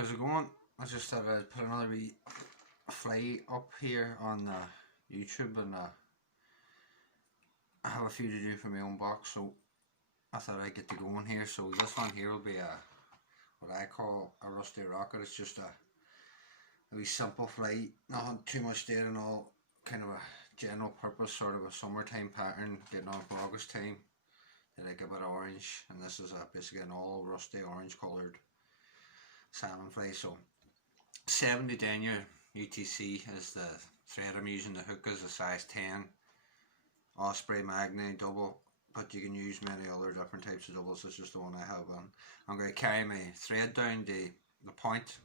How's it going? I just have put another wee fly up here on YouTube, and I have a few to do for my own box, so I thought I'd get to going here. So this one here will be what I call a rusty rocket. It's just a wee simple fly, nothing too much there, and all kind of a general purpose, sort of a summertime pattern, getting on for August time. They like a bit of orange, and this is basically an all rusty orange coloured salmon fly. So 70 denier UTC is the thread I'm using. The hook is a size 10 Osprey Magni double, but you can use many other different types of doubles. This is just the one I have on. I'm going to carry my thread down the point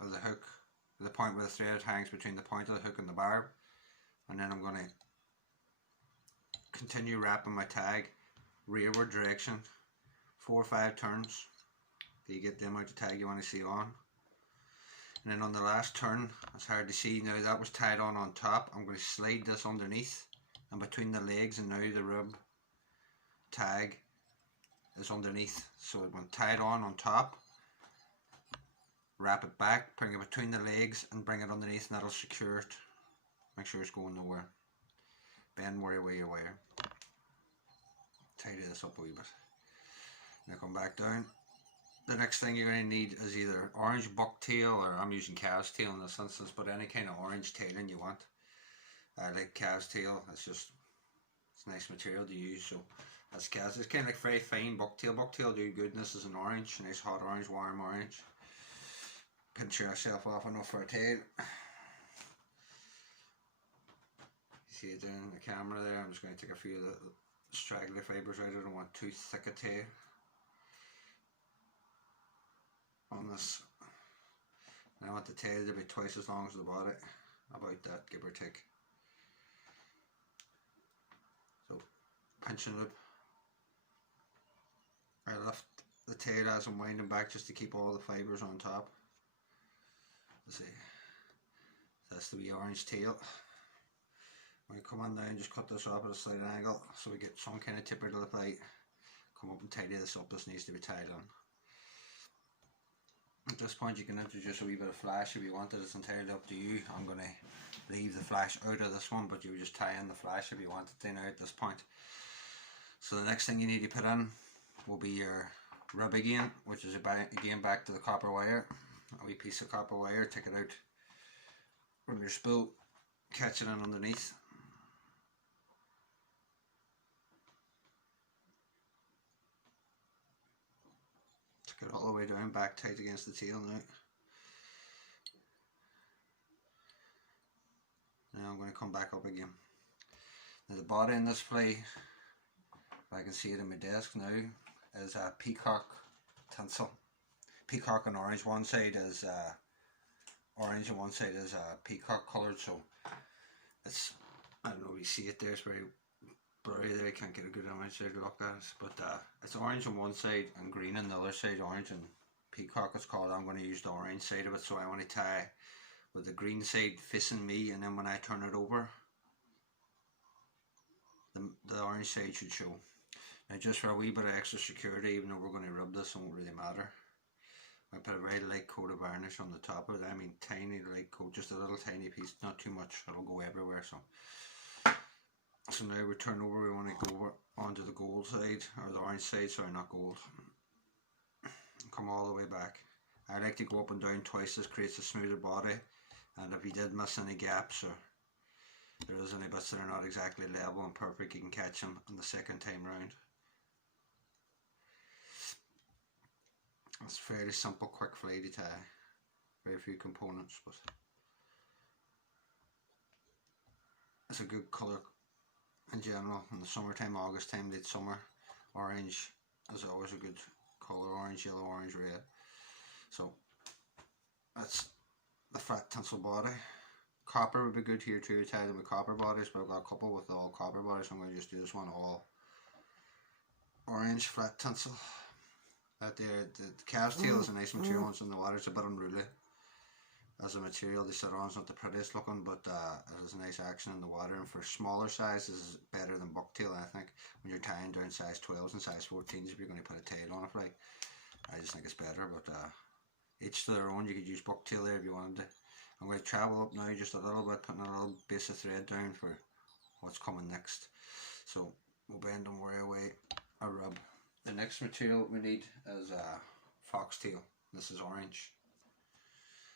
of the hook, the point where the thread hangs between the point of the hook and the barb, and then I'm going to continue wrapping my tag rearward direction 4 or 5 turns till you get the amount of tag you want to see on. And then on the last turn, it's hard to see now, that was tied on top. I'm going to slide this underneath, and between the legs and now the rib tag is underneath. So it went tied on top, wrap it back, bring it between the legs and bring it underneath, and that'll secure it. Make sure it's going nowhere. Bend where your wire. Tidy this up a wee bit. Now come back down. The next thing you're going to need is either orange bucktail, or I'm using calf's tail in this instance, but any kind of orange tailing you want. I like calf's tail. It's nice material to use. So that's calf's. It's kind of like very fine bucktail. Bucktail do good. This is an orange, nice hot orange, warm orange. Pinch yourself off enough for a tail. You see it there in the camera there. I'm just going to take a few of the straggly fibres out. I don't want too thick a tail on this. And I want the tail to be twice as long as the body, about that, give or take. So pinching loop, I lift the tail as I'm winding back just to keep all the fibres on top. Let's see, that's the wee orange tail. When you come on down, just cut this off at a slight angle so we get some kind of tipper to the plate. Come up and tidy this up. This needs to be tied on. At this point you can introduce a wee bit of flash if you want it. It's entirely up to you. I'm going to leave the flash out of this one, but you just tie in the flash if you want it in at this point. So the next thing you need to put in will be your rib again, which is again back to the copper wire. A wee piece of copper wire, take it out from your spool, catch it in underneath. Take it all the way down, back tight against the tail now. Now I'm going to come back up again. Now the body in this fly, if I can see it in my desk now, is a peacock tinsel. Peacock and orange. One side is orange and one side is peacock coloured, so it's, I don't know if you see it there, it's very blurry there, I can't get a good image there to look at it, but it's orange on one side and green on the other side. Orange and peacock it's called. I'm going to use the orange side of it, so I want to tie with the green side facing me, and then when I turn it over, the orange side should show. Now just for a wee bit of extra security, even though we're going to rub this, it won't really matter, I put a very light coat of varnish on the top of it. I mean tiny light coat, just a little tiny piece, not too much, it'll go everywhere. So now we turn over, we want to go over onto the gold side, or the orange side, sorry, not gold. Come all the way back. I like to go up and down twice. This creates a smoother body, and if you did miss any gaps or there is any bits that are not exactly level and perfect, you can catch them on the second time round. It's fairly simple, quick fly to tie. Very few components, but it's a good colour in general. In the summertime, August time, late summer, orange is always a good colour. Orange, yellow, orange, red. So that's the flat tinsel body. Copper would be good here too, tie them with copper bodies, but I've got a couple with all copper bodies, so I'm going to just do this one all orange flat tinsel. The calf's tail is a nice material once in the water. It's a bit unruly as a material. The sit on is not the prettiest looking, but it has a nice action in the water, and for smaller sizes is better than bucktail. I think when you're tying down size 12s and size 14s, if you're going to put a tail on a fly, I just think it's better. But each to their own. You could use bucktail there if you wanted to. I'm going to travel up now just a little bit, putting a little base of thread down for what's coming next. So we'll bend and wear away a rub. The next material we need is a foxtail. This is orange.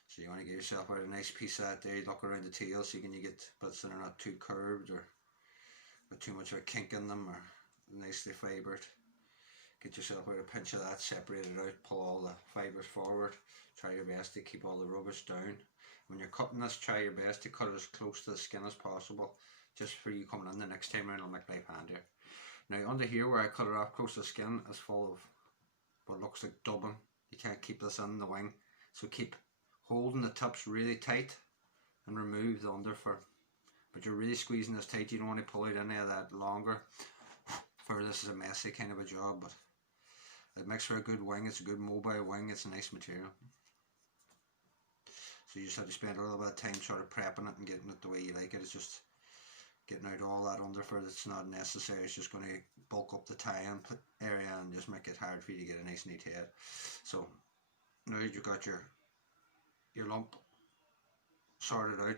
So you want to get yourself out a nice piece of that there. You look around the tail so you get bits that are not too curved or with too much of a kink in them, or nicely fibred. Get yourself out a pinch of that, separate it out, pull all the fibres forward. Try your best to keep all the rubbish down. When you're cutting this, try your best to cut it as close to the skin as possible, just for you coming in the next time around. It'll make life handier. Now under here where I cut it off close to the skin is full of what looks like dubbing. You can't keep this in the wing, so keep holding the tips really tight and remove the underfur. But you're really squeezing this tight, you don't want to pull out any of that longer. For this is a messy kind of a job, but it makes for a good wing. It's a good mobile wing, it's a nice material. So you just have to spend a little bit of time sort of prepping it and getting it the way you like it. It's just getting out all that underfur that's not necessary. It's just going to bulk up the tie-in area and just make it hard for you to get a nice neat head. So now you've got your lump sorted out.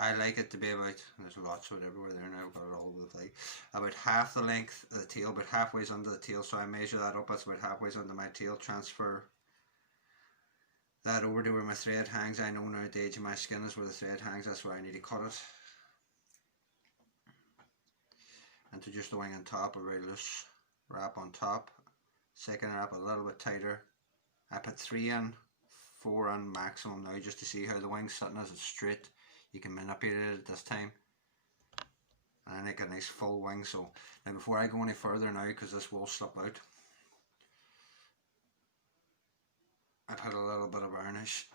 I like it to be about, there's lots of it everywhere there now, I've got it all over the place, about half the length of the tail, about halfway under the tail. So I measure that up, that's about halfway under my tail. Transfer that over to where my thread hangs. I know now at the edge of my skin is where the thread hangs, that's where I need to cut it. And to just the wing on top, a very loose wrap on top. Second wrap a little bit tighter. I put 3 in, 4 in maximum now, just to see how the wing's sitting. As it's straight, you can manipulate it at this time and make a nice full wing. So now before I go any further now, because this will slip out, I put a little bit of varnish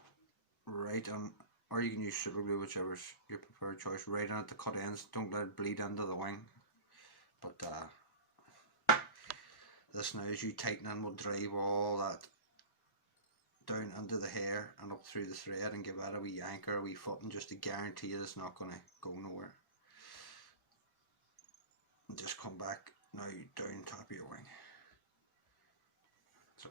right on, or you can use super glue, whichever's your preferred choice, right on at the cut ends. Don't let it bleed into the wing. But this now, as you tighten in, will drive all that down into the hair and up through the thread and give that a wee anchor, a wee footing, just to guarantee you it's not going to go nowhere. And just come back now down top of your wing. So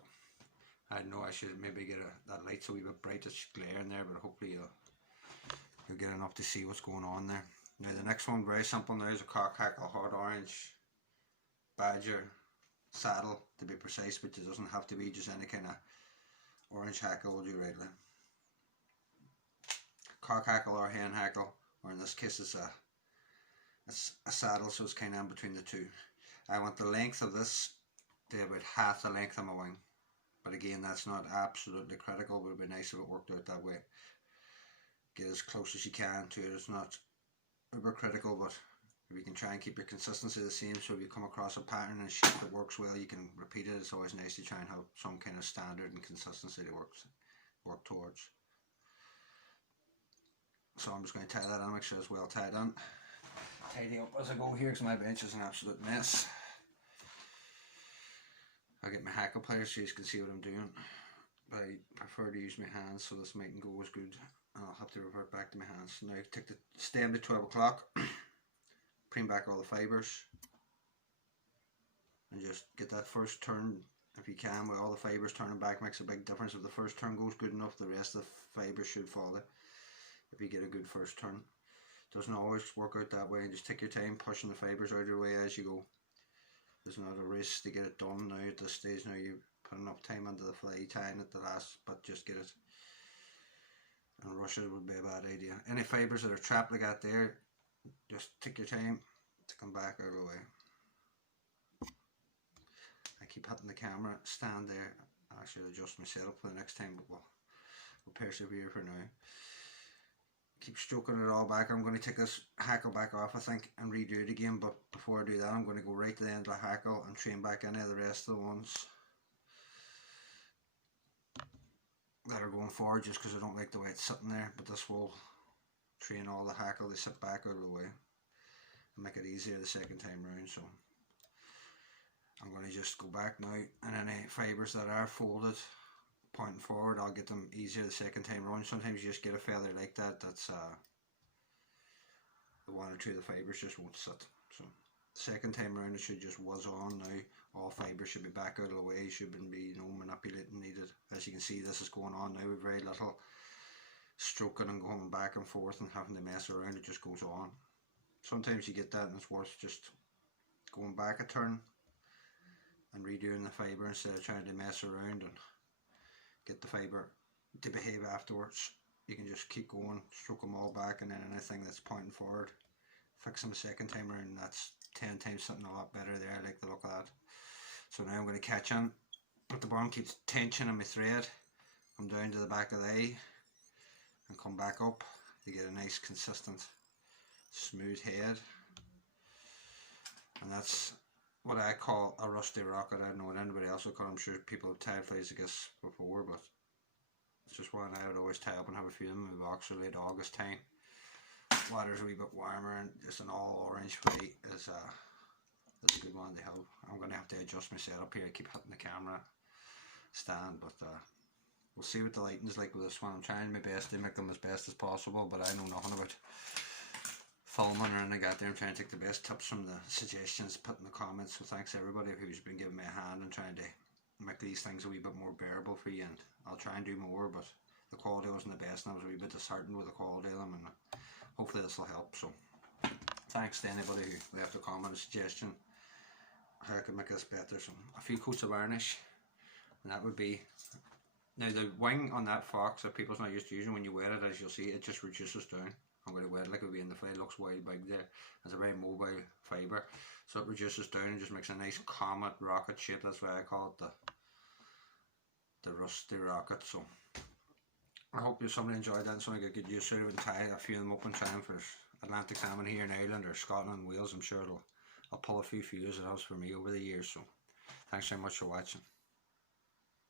I know I should maybe get that light's a wee bit bright, it's glaring there, but hopefully you'll get enough to see what's going on there. Now the next one, very simple now, is a cock hackle hot orange badger saddle, to be precise, but it doesn't have to be just any kind of orange hackle will do rightly. Cock hackle or hen hackle, or in this case it's a saddle, so it's kind of in between the two. I want the length of this to be about half the length of my wing, but again that's not absolutely critical, but it would be nice if it worked out that way. Get as close as you can to it. It's not uber critical, but if you can try and keep your consistency the same, so if you come across a pattern and shape that works well, you can repeat it. It's always nice to try and have some kind of standard and consistency to work towards. So I'm just going to tie that on, make sure it's well tied on. Tidy up as I go here, because my bench is an absolute mess. I'll get my hackle pliers so you can see what I'm doing. But I prefer to use my hands, so this mightn't go as good. I'll have to revert back to my hands. Now take the stem to 12 o'clock, preen back all the fibres, and just get that first turn, if you can, with all the fibres turning back makes a big difference. If the first turn goes good enough, the rest of the fibres should follow if you get a good first turn. Doesn't always work out that way, and just take your time pushing the fibres out of your way as you go. There's not a race to get it done now at this stage. Now you put enough time into the fly tying at the last, but just get it. And rush it would be a bad idea. Any fibres that are trapped like that there, just take your time to come back out of the way. I keep hitting the camera stand there. I should adjust my setup for the next time, but we'll persevere for now. Keep stroking it all back. I'm going to take this hackle back off, I think, and redo it again, but before I do that I'm going to go right to the end of the hackle and train back any of the rest of the ones that are going forward, just because I don't like the way it's sitting there. But this will train all the hackle to sit back out of the way and make it easier the second time round. So I'm going to just go back now, and any fibres that are folded pointing forward, I'll get them easier the second time round. Sometimes you just get a feather like that, that's the one or two of the fibres just won't sit. So Second time around it should just whiz on now. All fibre should be back out of the way, shouldn't be no manipulating needed. As you can see, this is going on now with very little stroking and going back and forth and having to mess around. It just goes on. Sometimes you get that and it's worth just going back a turn and redoing the fibre instead of trying to mess around and get the fibre to behave afterwards. You can just keep going, stroke them all back, and then anything that's pointing forward, fix them a second time around, and that's 10 times something a lot better there. I like the look of that. So now I'm going to catch on. At the bottom keeps tension on my thread. Come down to the back of the eye and come back up to get a nice consistent smooth head. And that's what I call a rusty rocket. I don't know what anybody else would call it. I'm sure people have tied flies, I guess, before, but it's just one I would always tie up and have a few of them in the box for late August time. Water's a wee bit warmer and just an all orange fly is a good one to have. I'm going to have to adjust my setup here. I keep hitting the camera stand, but we'll see what the lighting's like with this one. I'm trying my best to make them as best as possible, but I know nothing about filming or anything like that. I'm trying to take the best tips from the suggestions put in the comments. So thanks to everybody who's been giving me a hand and trying to make these things a wee bit more bearable for you, and I'll try and do more, but the quality wasn't the best and I was a wee bit disheartened with the quality of them, and hopefully this will help. So thanks to anybody who left a comment, a suggestion how I could make this better. So a few coats of varnish, and that would be. Now the wing on that fox that people's not used to using, when you wet it, as you'll see, it just reduces down. I'm going to wet it like it would be in the fly. It looks wide big there. It's a very mobile fibre, so it reduces down and just makes a nice comet rocket shape. That's why I call it the rusty rocket. So I hope somebody enjoyed that and somebody could get used to it and tie a few of them up and try them for Atlantic salmon here in Ireland or Scotland and Wales. I'm sure I'll pull a few as it has for me over the years. So thanks very much for watching.